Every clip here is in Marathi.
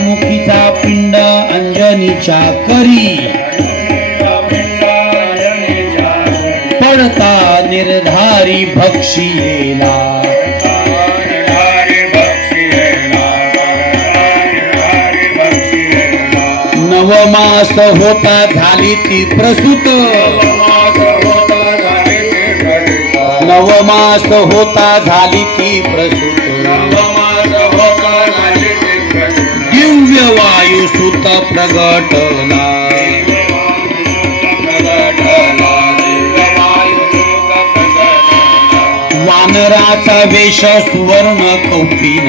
मुखीचा पिंड अंजनीच्या करी पडता निर्धारी भक्षियेला नवमास होता झाली ती प्रसूत नवमास होता झाली ती प्रसूत दिव्य वायू सुत प्रगटला वानराचा वेश सुवर्ण कौपीन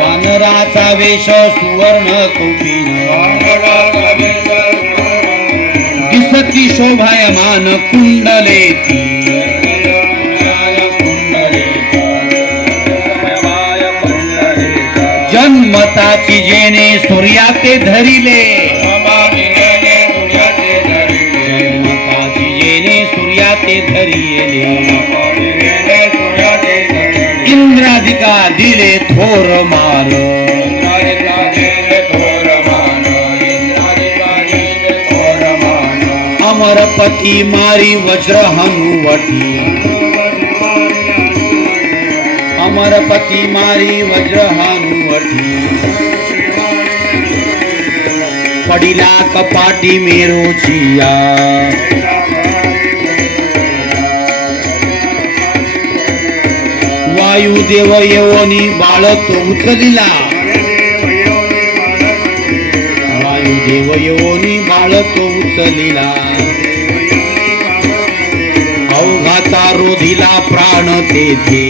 वानराचा वेश सुवर्ण कौपीन दिसती शोभायमान कुंडलेती जन्मताची जेने सूर्या ते धरिले जन्मताची जेने सूर्या ते धरिले इंद्रादिका दिले थोर मार अमरपती मारी वज्र हनुवटी अमरपती मारी वज्र हनुवटी पडिला कपाटी मेरोचिया वायुदेव येवनी बाळ तो उचलिला वायुदेव येवनी बाळ तो उचलिला अवघाचा रोधिला प्राण तेथे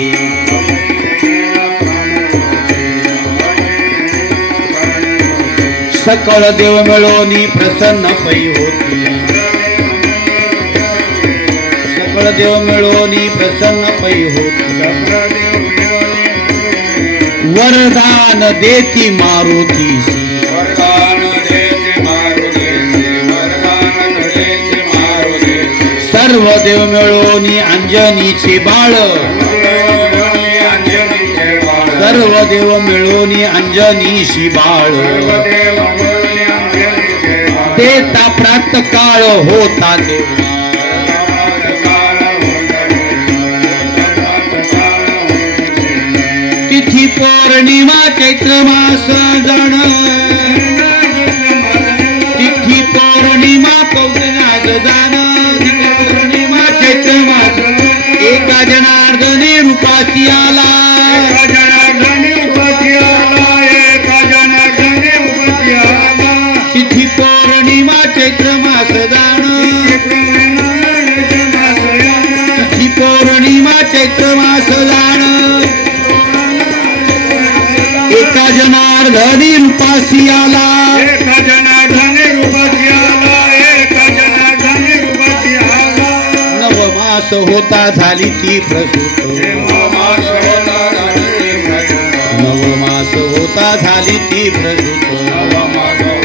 सकळ देव मिळवणी प्रसन्न पै होती सकळ देव मिळवणी प्रसन्न पै होती वरदान देती मारुतीसी सर्व देव मिळवणी अंजनीचे बाळ सर्व देव मिळवणी अंजनीशी बाळ देता प्रात काळ होता देव तिथी पौर्णिमा चैत्र मास जण तिथी पौर्णिमा पौर्णिमा दान पौर्णिमा चैत्र मास एका जनार्दनी रूपासी आला तिथी पौर्णिमा चैत्र मास दान तिथी पौर्णिमा चैत्र मास दान एका जनार्दनी रूपासी आला नवमास होता झाली ती प्रसूत नवमास होता झाली ती प्रसूत